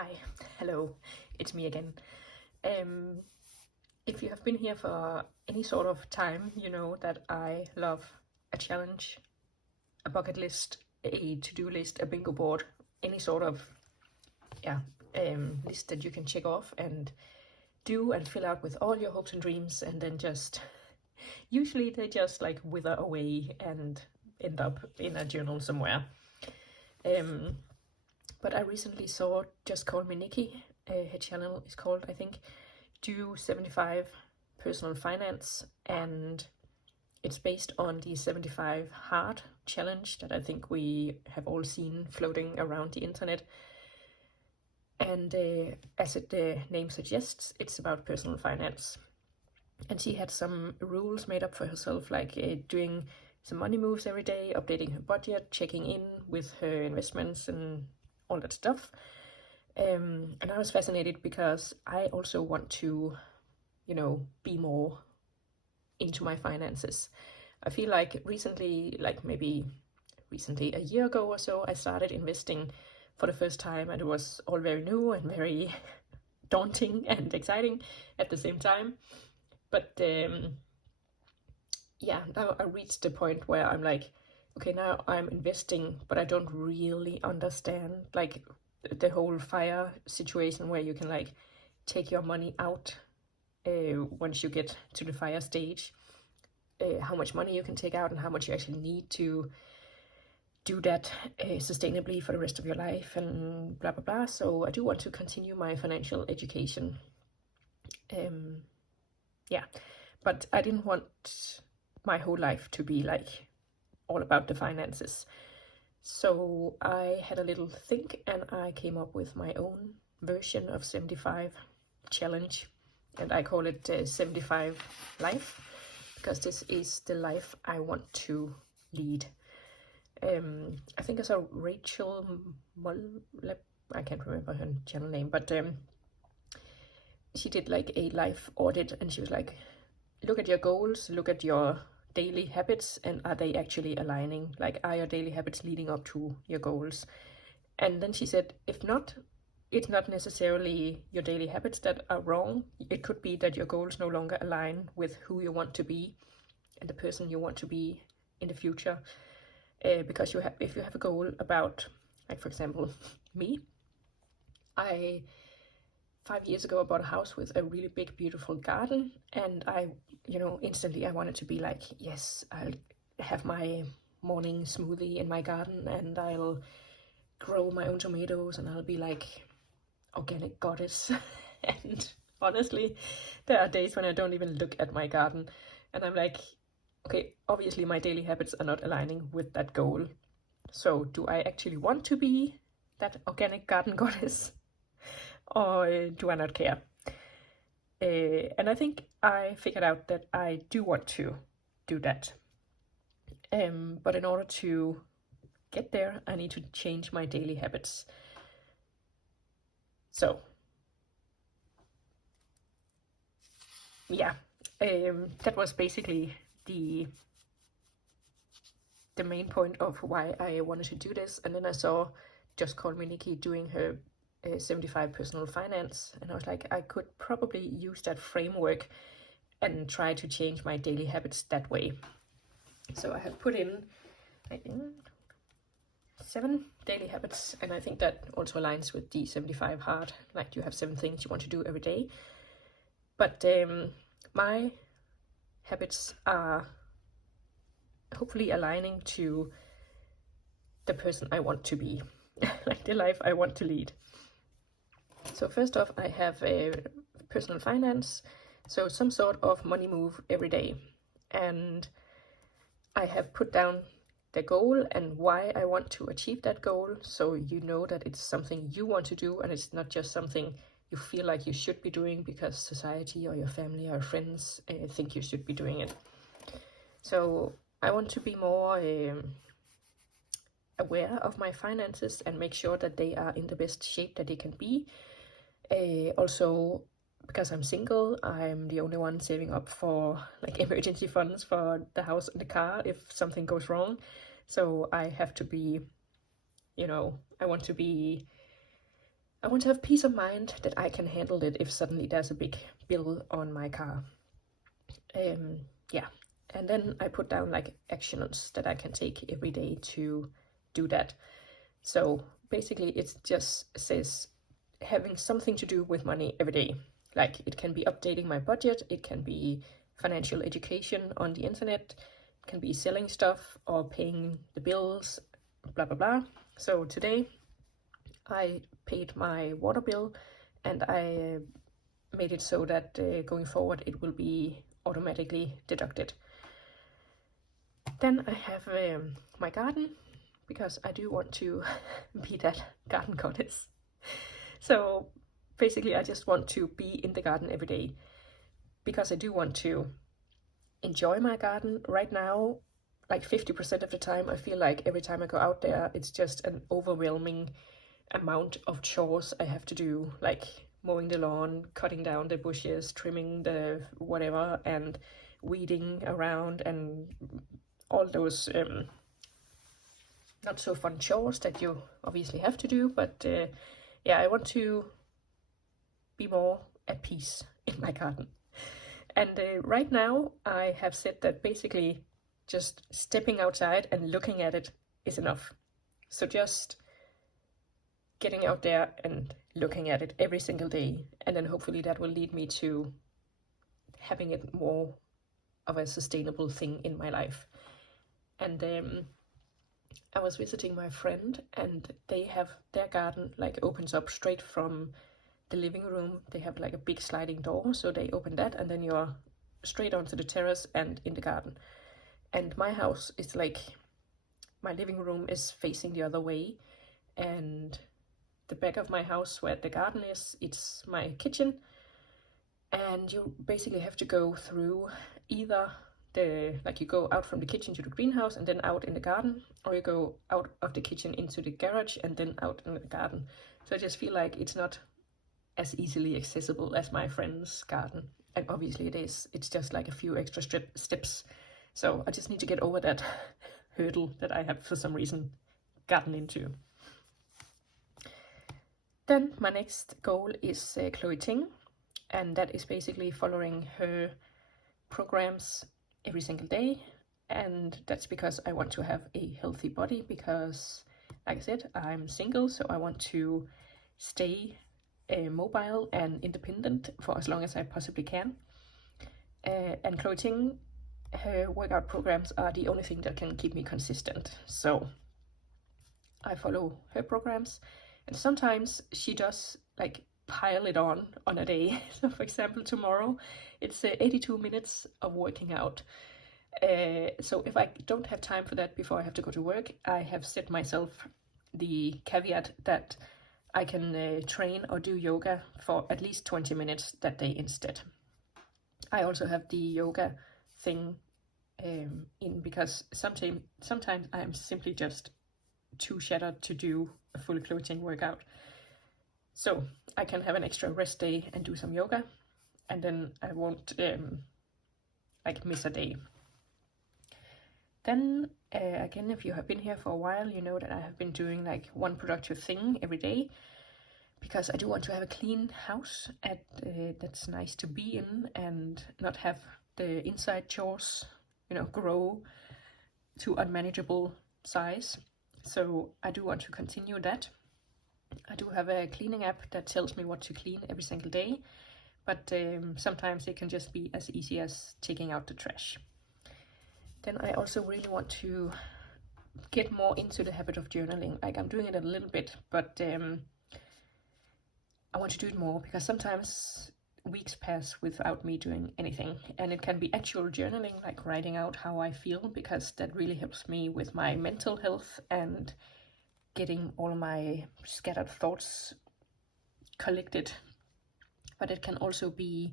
Hi, hello, it's me again. Um, if you have been here for any sort of time, you know that I love a challenge, a bucket list, a to-do list, a bingo board, any sort of yeah list that you can check off and do and fill out with all your hopes and dreams, and then just usually they just like wither away and end up in a journal somewhere. But I recently saw Just Call Me Nikki. Her channel is called, I think, Do 75 Personal Finance, and it's based on the 75 Hard challenge that I think we have all seen floating around the internet. And as the name suggests, it's about personal finance. And she had some rules made up for herself, like doing some money moves every day, updating her budget, checking in with her investments and all that stuff. And I was fascinated because I also want to, be more into my finances. I feel like recently, like maybe recently, a year ago or so, I started investing for the first time, and it was all very new and very daunting and exciting at the same time. But now I reached the point where I'm like, okay, now I'm investing, but I don't really understand like the whole FIRE situation where you can like take your money out once you get to the FIRE stage, how much money you can take out and how much you actually need to do that sustainably for the rest of your life and blah blah blah. So I do want to continue my financial education. But I didn't want my whole life to be like all about the finances. So I had a little think and I came up with my own version of 75 challenge, and I call it 75 life, because this is the life I want to lead. I think I saw Rachel Mollep, I can't remember her channel name, but she did like a life audit, and she was like, look at your goals, look at your daily habits, and are they actually aligning? Like, are your daily habits leading up to your goals? And then she said, if not, it's not necessarily your daily habits that are wrong. It could be that your goals no longer align with who you want to be and the person you want to be in the future. Because if you have a goal about, like for example, me, 5 years ago I bought a house with a really big, beautiful garden, and I, instantly I wanted to be like, yes, I'll have my morning smoothie in my garden, and I'll grow my own tomatoes, and I'll be like organic goddess. And honestly, there are days when I don't even look at my garden, and I'm like, okay, obviously my daily habits are not aligning with that goal. So do I actually want to be that organic garden goddess? Or do I not care? And I think I figured out that I do want to do that. But in order to get there, I need to change my daily habits. So, yeah, that was basically the main point of why I wanted to do this. And then I saw Just Call Me Nikki doing her 75 personal finance, and I was like, I could probably use that framework and try to change my daily habits that way. So I have put in, I think, 7 daily habits, and I think that also aligns with the 75 hard, like you have 7 things you want to do every day. But my habits are hopefully aligning to the person I want to be, like the life I want to lead. So first off, I have a personal finance, so some sort of money move every day. And I have put down the goal and why I want to achieve that goal, so you know that it's something you want to do and it's not just something you feel like you should be doing because society or your family or friends think you should be doing it. So I want to be more aware of my finances and make sure that they are in the best shape that they can be. Also, because I'm single, I'm the only one saving up for like emergency funds for the house and the car if something goes wrong. So I have to be, I want to be I want to have peace of mind that I can handle it if suddenly there's a big bill on my car. Yeah, and then I put down like actions that I can take every day to do that. So basically it just says having something to do with money every day. Like it can be updating my budget, it can be financial education on the internet, it can be selling stuff or paying the bills, blah blah blah. So today I paid my water bill, and I made it so that going forward it will be automatically deducted. Then I have my garden, because I do want to be that garden goddess. So basically I just want to be in the garden every day, because I do want to enjoy my garden. Right now, like 50% of the time, I feel like every time I go out there, it's just an overwhelming amount of chores I have to do, like mowing the lawn, cutting down the bushes, trimming the whatever, and weeding around, and all those not so fun chores that you obviously have to do. But yeah, I want to be more at peace in my garden. And right now I have said that basically just stepping outside and looking at it is enough. So just getting out there and looking at it every single day, and then hopefully that will lead me to having it more of a sustainable thing in my life. And I was visiting my friend, and they have their garden like opens up straight from the living room. They have like a big sliding door, so they open that and then you're straight onto the terrace and in the garden. And my house is like, my living room is facing the other way, and the back of my house where the garden is, it's my kitchen. And you basically have to go through either you go out from the kitchen to the greenhouse and then out in the garden, or you go out of the kitchen into the garage and then out in the garden. So I just feel like it's not as easily accessible as my friend's garden. And obviously it is. It's just like a few extra steps. So I just need to get over that hurdle that I have for some reason gotten into. Then my next goal is Chloe Ting, and that is basically following her programs every single day. And that's because I want to have a healthy body, because like I said, I'm single, so I want to stay mobile and independent for as long as I possibly can. And Chloe Ting, her workout programs are the only thing that can keep me consistent. So I follow her programs, and sometimes she does like pile it on a day. So for example, tomorrow it's 82 minutes of working out. So if I don't have time for that before I have to go to work, I have set myself the caveat that I can train or do yoga for at least 20 minutes that day instead. I also have the yoga thing in, because sometimes I'm simply just too shattered to do a full Chloe Ting workout. So I can have an extra rest day and do some yoga, and then I won't like miss a day. Then again, if you have been here for a while, you know that I have been doing like one productive thing every day, because I do want to have a clean house that's nice to be in, and not have the inside chores, grow to unmanageable size. So I do want to continue that. I do have a cleaning app that tells me what to clean every single day, but sometimes it can just be as easy as taking out the trash. Then I also really want to get more into the habit of journaling. Like, I'm doing it a little bit, but I want to do it more, because sometimes weeks pass without me doing anything, and it can be actual journaling, like writing out how I feel, because that really helps me with my mental health and getting all my scattered thoughts collected. But it can also be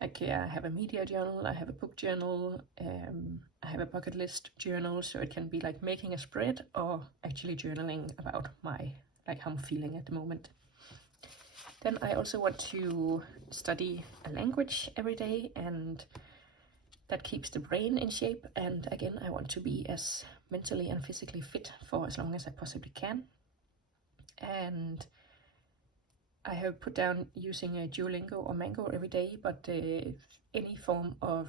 like, I have a media journal, I have a book journal, I have a bucket list journal, so it can be like making a spread or actually journaling about how I'm feeling at the moment. Then I also want to study a language every day, and that keeps the brain in shape. And again, I want to be as mentally and physically fit for as long as I possibly can. And I have put down using a Duolingo or Mango every day, but any form of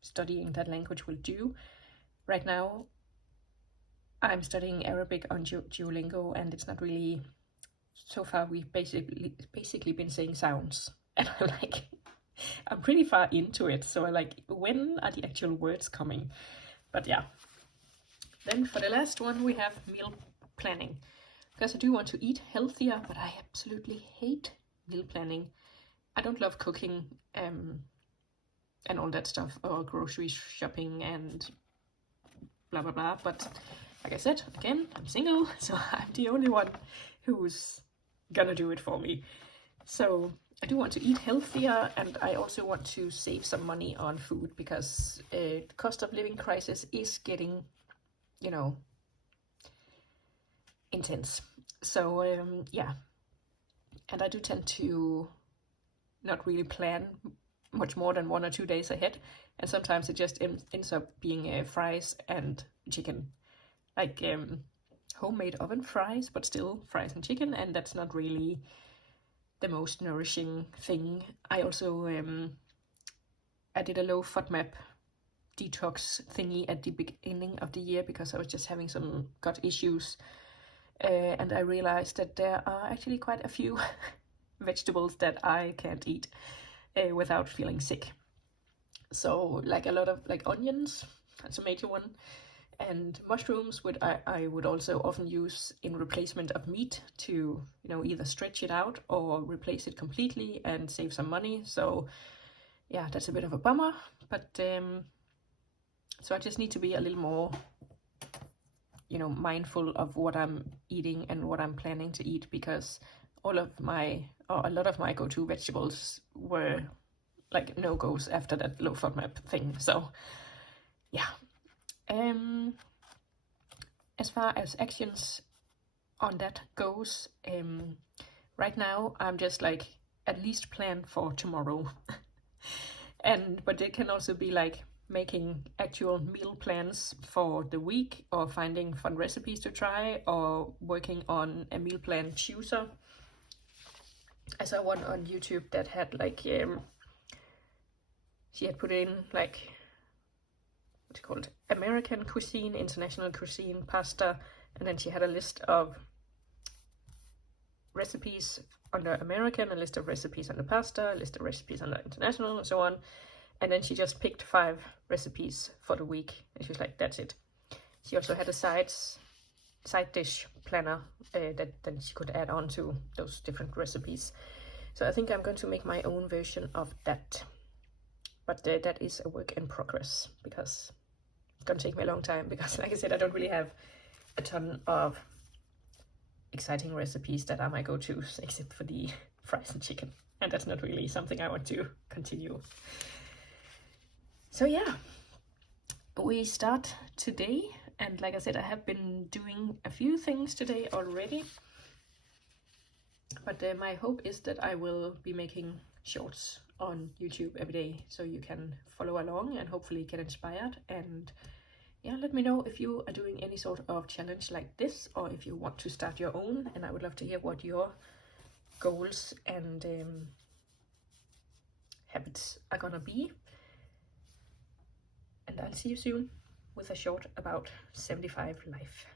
studying that language will do. Right now, I'm studying Arabic on Duolingo, and it's not really. So far, we've basically been saying sounds, and I'm like, I'm pretty far into it. So I'm like, when are the actual words coming? But yeah. Then for the last one, we have meal planning. Because I do want to eat healthier, but I absolutely hate meal planning. I don't love cooking and all that stuff, or grocery shopping and blah blah blah. But like I said, again, I'm single, so I'm the only one who's gonna do it for me. So I do want to eat healthier, and I also want to save some money on food, because the cost of living crisis is getting, intense. So yeah, and I do tend to not really plan much more than 1 or 2 days ahead, and sometimes it just ends up being fries and chicken, like homemade oven fries, but still fries and chicken, and that's not really the most nourishing thing. I also I did a low FODMAP detox thingy at the beginning of the year because I was just having some gut issues, and I realized that there are actually quite a few vegetables that I can't eat without feeling sick. So like a lot of like onions, that's a major one, and mushrooms I would also often use in replacement of meat to either stretch it out or replace it completely and save some money. So yeah, that's a bit of a bummer, but so I just need to be a little more mindful of what I'm eating and what I'm planning to eat, because a lot of my go-to vegetables were like no-goes after that low FODMAP thing. So yeah. As far as actions on that goes, right now I'm just like at least plan for tomorrow. But it can also be like making actual meal plans for the week, or finding fun recipes to try, or working on a meal plan chooser. I saw one on YouTube that had like she had put in like, what's it called, American cuisine, international cuisine, pasta, and then she had a list of recipes under American, a list of recipes under pasta, a list of recipes under international, and so on. And then she just picked 5 recipes for the week, and she was like, that's it. She also had a side dish planner that then she could add on to those different recipes. So I think I'm going to make my own version of that. But that is a work in progress, because it's going to take me a long time, because like I said, I don't really have a ton of exciting recipes that are my go-tos, except for the fries and chicken. And that's not really something I want to continue. So yeah, we start today, and like I said, I have been doing a few things today already, but my hope is that I will be making shorts on YouTube every day, so you can follow along and hopefully get inspired. And yeah, let me know if you are doing any sort of challenge like this, or if you want to start your own, and I would love to hear what your goals and habits are gonna be. And I'll see you soon with a short about 75 life.